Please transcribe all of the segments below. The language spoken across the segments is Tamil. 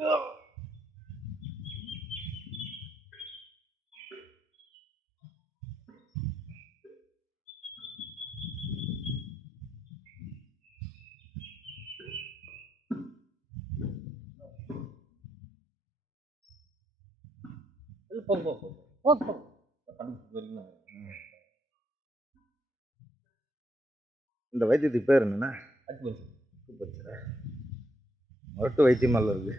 இந்த வைத்தியத்துக்கு பேர் என்னன்னா மொரட்டு வைத்தியமால இருக்கு.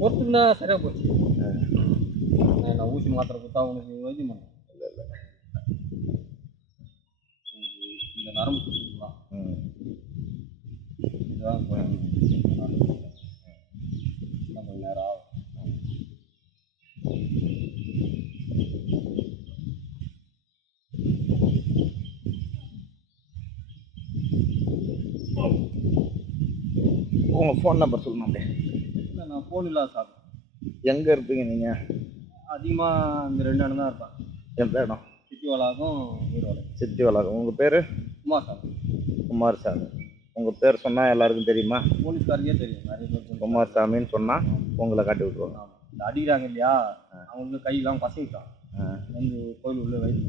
பொறுத்துக்குன்னா சரியா போச்சு. நான் ஊசி மாத்திரை கொடுத்தா உனக்கு வைத்தியம் பண்ணேன். இல்லை இல்லை, இந்த நரம்பு சுற்றுலாம் இதுதான் கொஞ்சம் நேரம் ஆகும். உங்கள் ஃபோன் நம்பர் சொல்லணும் அப்படியே. இல்லை, நான் ஃபோன் இல்லாத சார். எங்கே இருப்பீங்க நீங்கள்? அதிகமாக இந்த 2 இடம் தான் இருப்பேன். எந்த இடம்? சித்தி வளாகம், வீடு வளாகம். சித்தி வளாகம். உங்கள் பேர்? குமார் சாமி. குமார் சாமி. உங்கள் பேர் சொன்னால் எல்லாருக்கும் தெரியுமா? போலீஸ்காரருக்கே தெரியும். நிறைய பேர் குமார் சாமின்னு சொன்னால் உங்களை காட்டி விட்ருவாங்க. இந்த அடிக்கிறாங்க இல்லையா, அவங்களுக்கு கையெல்லாம் பசங்கிட்டான் வந்து கோயில் உள்ள வைத்து